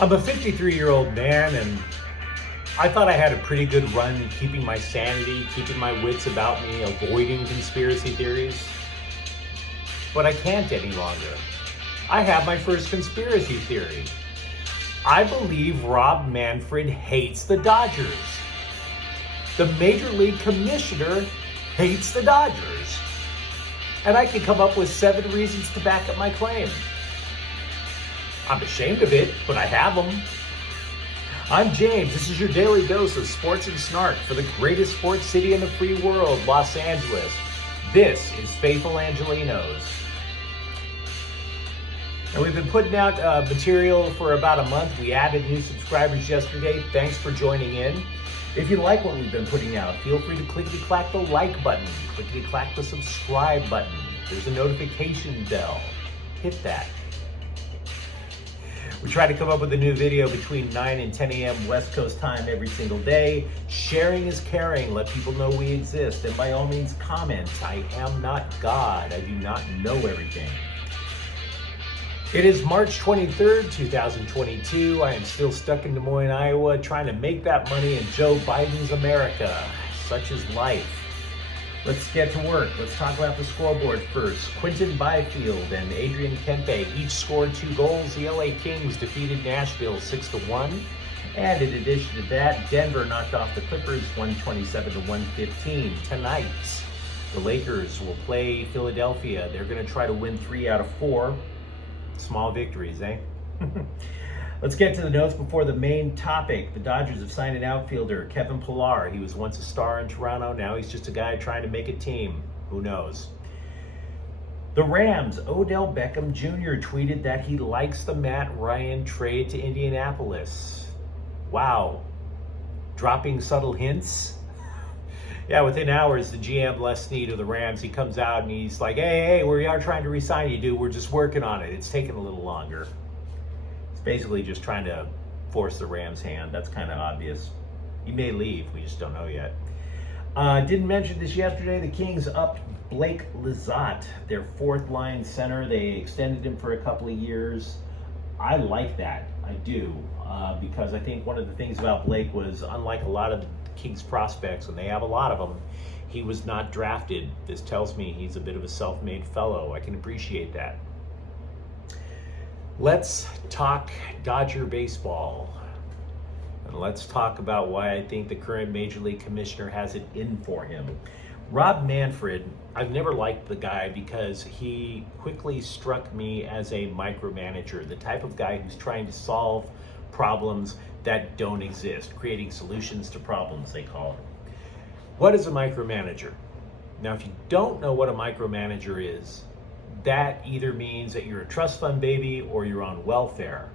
I'm a 53-year-old man, and I thought I had a pretty good run keeping my sanity, keeping my wits about me, avoiding conspiracy theories. But I can't any longer. I have my first conspiracy theory. I believe Rob Manfred hates the Dodgers. The Major League Commissioner hates the Dodgers. And I can come up with 7 reasons to back up my claim. I'm ashamed of it, but I have them. I'm James. This is your daily dose of sports and snark for the greatest sports city in the free world, Los Angeles. This is Faithful Angelenos. And we've been putting out material for about a month. We added new subscribers yesterday. Thanks for joining in. If you like what we've been putting out, feel free to clickety-clack the like button, clickety-clack the subscribe button. There's a notification bell. Hit that. We try to come up with a new video between 9 and 10 a.m. West Coast time every single day. Sharing is caring. Let people know we exist. And by all means, comment. I am not God. I do not know everything. It is March 23rd, 2022. I am still stuck in Des Moines, Iowa, trying to make that money in Joe Biden's America. Such is life. Let's get to work. Let's talk about the scoreboard first. Quinton Byfield and Adrian Kempe each scored 2 goals. The LA Kings defeated Nashville 6-1. And in addition to that, Denver knocked off the Clippers 127-115. Tonight, the Lakers will play Philadelphia. They're going to try to win 3 out of 4. Small victories, eh? Let's get to the notes before the main topic. The Dodgers have signed an outfielder, Kevin Pillar. He was once a star in Toronto. Now he's just a guy trying to make a team. Who knows? The Rams, Odell Beckham Jr. tweeted that he likes the Matt Ryan trade to Indianapolis. Wow. Dropping subtle hints. Yeah, within hours, the GM Les Snead of the Rams, he comes out and he's like, hey, we are trying to re-sign you, dude. We're just working on it. It's taking a little longer. It's basically just trying to force the Rams' hand. That's kind of obvious. He may leave. We just don't know yet. Didn't mention this yesterday. The Kings upped Blake Lizotte, their 4th line center. They extended him for a couple of years. I like that. I do. Because I think one of the things about Blake was, unlike a lot of Kings prospects, and they have a lot of them, he was not drafted. This tells me he's a bit of a self-made fellow. I can appreciate that. Let's talk Dodger baseball. And let's talk about why I think the current Major League Commissioner has it in for him. Rob Manfred, I've never liked the guy because he quickly struck me as a micromanager, the type of guy who's trying to solve problems that don't exist, creating solutions to problems, they call it. What is a micromanager? Now, if you don't know what a micromanager is, that either means that you're a trust fund baby or you're on welfare.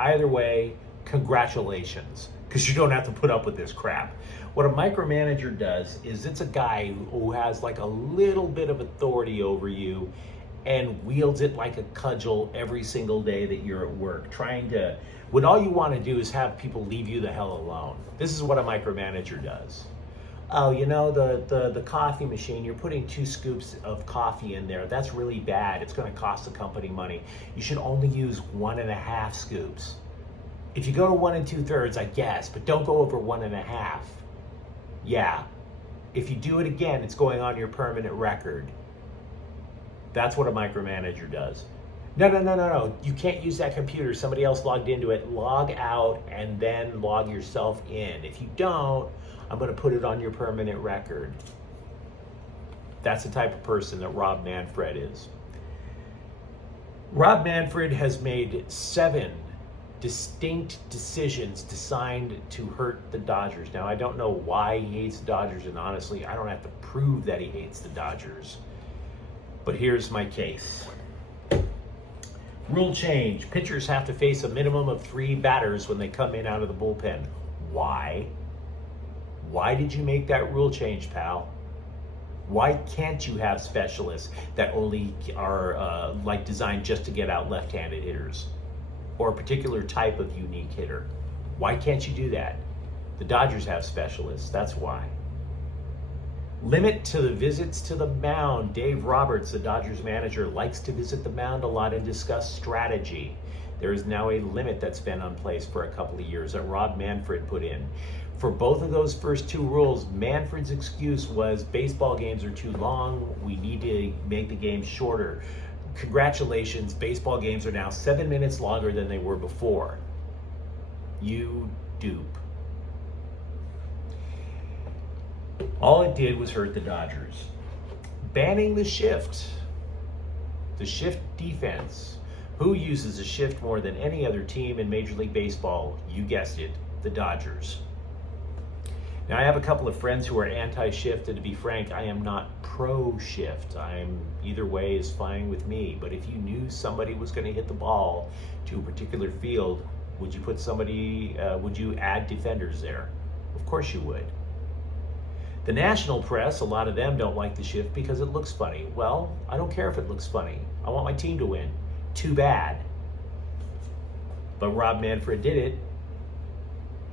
Either way, congratulations, because you don't have to put up with this crap. What a micromanager does is it's a guy who has like a little bit of authority over you and wields it like a cudgel every single day that you're at work, when all you want to do is have people leave you the hell alone. This is what a micromanager does. Oh, you know, the coffee machine, you're putting 2 scoops of coffee in there. That's really bad. It's going to cost the company money. You should only use 1.5 scoops. If you go to 1 2/3, I guess, but don't go over 1.5. Yeah. If you do it again, it's going on your permanent record. That's what a micromanager does. No. You can't use that computer. Somebody else logged into it. Log out and then log yourself in. If you don't, I'm going to put it on your permanent record. That's the type of person that Rob Manfred is. Rob Manfred has made 7 distinct decisions designed to hurt the Dodgers. Now, I don't know why he hates the Dodgers, and honestly, I don't have to prove that he hates the Dodgers. But here's my case. Rule change. Pitchers have to face a minimum of 3 batters when they come in out of the bullpen. Why? Why did you make that rule change, pal? Why can't you have specialists that only are designed just to get out left-handed hitters or a particular type of unique hitter? Why can't you do that? The Dodgers have specialists. That's why. Limit to the visits to the mound. Dave Roberts, the Dodgers manager, likes to visit the mound a lot and discuss strategy. There is now a limit that's been in place for a couple of years that Rob Manfred put in. For both of those first two rules, Manfred's excuse was baseball games are too long. We need to make the game shorter. Congratulations, baseball games are now 7 minutes longer than they were before. You dupe. All it did was hurt the Dodgers. Banning the shift defense. Who uses a shift more than any other team in Major League Baseball? You guessed it, the Dodgers. Now, I have a couple of friends who are anti-shift, and to be frank, I am not pro-shift. Either way is fine with me. But if you knew somebody was going to hit the ball to a particular field, would you add defenders there? Of course you would. The national press, a lot of them don't like the shift because it looks funny. Well, I don't care if it looks funny. I want my team to win. Too bad. But Rob Manfred did it.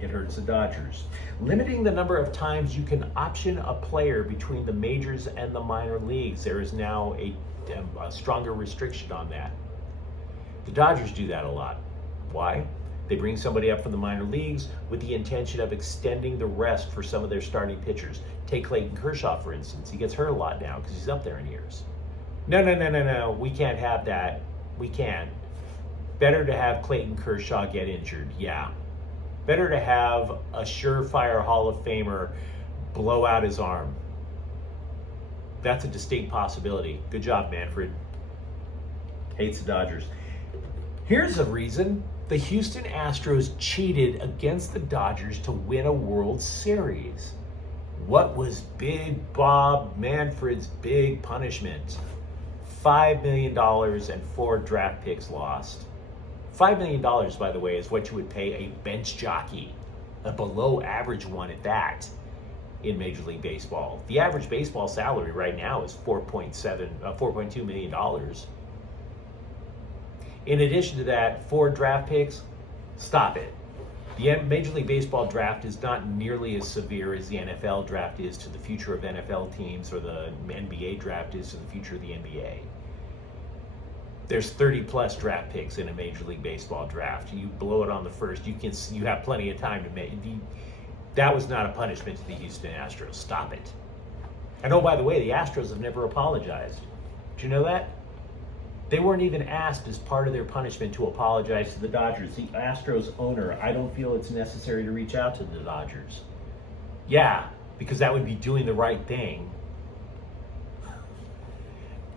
It hurts the Dodgers. Limiting the number of times you can option a player between the majors and the minor leagues. There is now a stronger restriction on that. The Dodgers do that a lot. Why? They bring somebody up from the minor leagues with the intention of extending the rest for some of their starting pitchers. Take Clayton Kershaw, for instance. He gets hurt a lot now because he's up there in years. No. We can't have that. We can't. Better to have Clayton Kershaw get injured. Yeah. Better to have a surefire Hall of Famer blow out his arm. That's a distinct possibility. Good job, Manfred. Hates the Dodgers. Here's a reason. The Houston Astros cheated against the Dodgers to win a World Series. What was Big Bob Manfred's big punishment? $5 million and 4 draft picks lost. $5 million, by the way, is what you would pay a bench jockey, a below average one at that, in Major League Baseball. The average baseball salary right now is $4.2 million. In addition to that, 4 draft picks, stop it. The Major League Baseball draft is not nearly as severe as the NFL draft is to the future of NFL teams, or the NBA draft is to the future of the NBA. There's 30 plus draft picks in a Major League Baseball draft. You blow it on the first, you have plenty of time to make. That was not a punishment to the Houston Astros. Stop it. And oh, by the way, the Astros have never apologized. Did you know that? They weren't even asked as part of their punishment to apologize to the Dodgers. The Astros owner, I don't feel it's necessary to reach out to the Dodgers. Yeah, because that would be doing the right thing.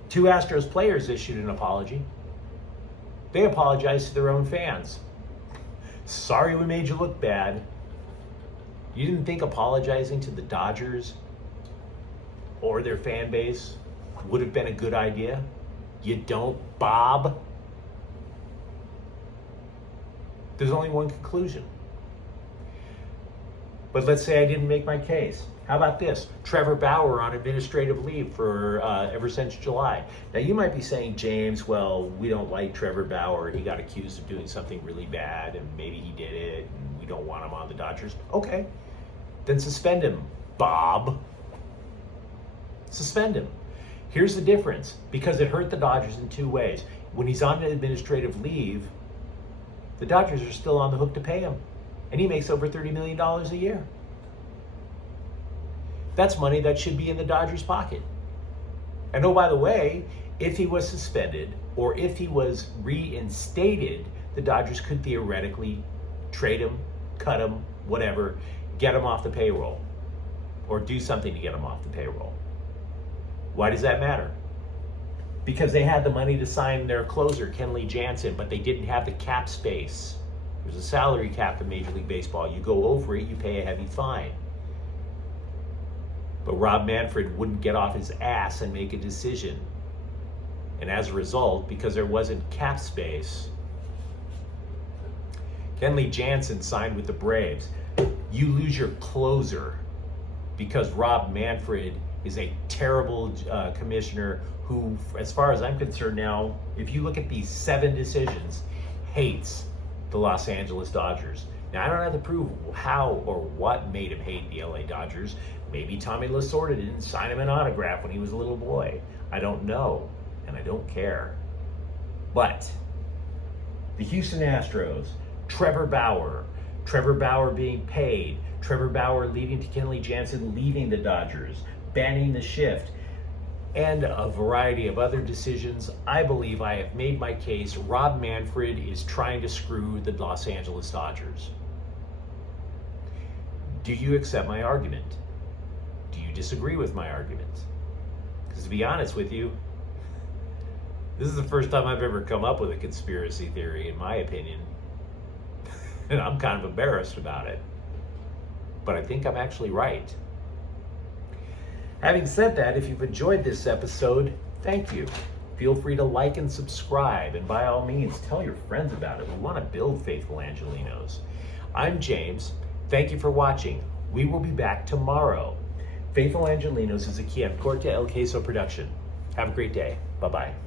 2 Astros players issued an apology. They apologized to their own fans. Sorry we made you look bad. You didn't think apologizing to the Dodgers or their fan base would have been a good idea? You don't, Bob? There's only one conclusion. But let's say I didn't make my case. How about this? Trevor Bauer on administrative leave for ever since July. Now you might be saying, James, well, we don't like Trevor Bauer. He got accused of doing something really bad, and maybe he did it, and we don't want him on the Dodgers. Okay, then suspend him, Bob. Suspend him. Here's the difference, because it hurt the Dodgers in 2 ways. When he's on administrative leave, the Dodgers are still on the hook to pay him, and he makes over $30 million a year. That's money that should be in the Dodgers' pocket. And oh, by the way, if he was suspended or if he was reinstated, the Dodgers could theoretically trade him, cut him, whatever, get him off the payroll, or do something to get him off the payroll. Why does that matter? Because they had the money to sign their closer, Kenley Jansen, but they didn't have the cap space. There's a salary cap in Major League Baseball. You go over it, you pay a heavy fine. But Rob Manfred wouldn't get off his ass and make a decision. And as a result, because there wasn't cap space, Kenley Jansen signed with the Braves. You lose your closer because Rob Manfred is a terrible commissioner who, as far as I'm concerned now, if you look at these 7 decisions, hates the Los Angeles Dodgers. Now, I don't have to prove how or what made him hate the LA Dodgers. Maybe Tommy Lasorda didn't sign him an autograph when he was a little boy. I don't know, and I don't care. But The Houston Astros, Trevor Bauer being paid, Trevor Bauer leading to Kenley Jansen leaving the Dodgers, banning the shift, and a variety of other decisions. I believe I have made my case. Rob Manfred is trying to screw the Los Angeles Dodgers. Do you accept my argument? Do you disagree with my argument? Because to be honest with you, this is the first time I've ever come up with a conspiracy theory, in my opinion. And I'm kind of embarrassed about it. But I think I'm actually right. Having said that, if you've enjoyed this episode, thank you. Feel free to like and subscribe, and by all means, tell your friends about it. We want to build faithful Angelenos. I'm James. Thank you for watching. We will be back tomorrow. Faithful Angelenos is a Corte El Queso production. Have a great day. Bye-bye.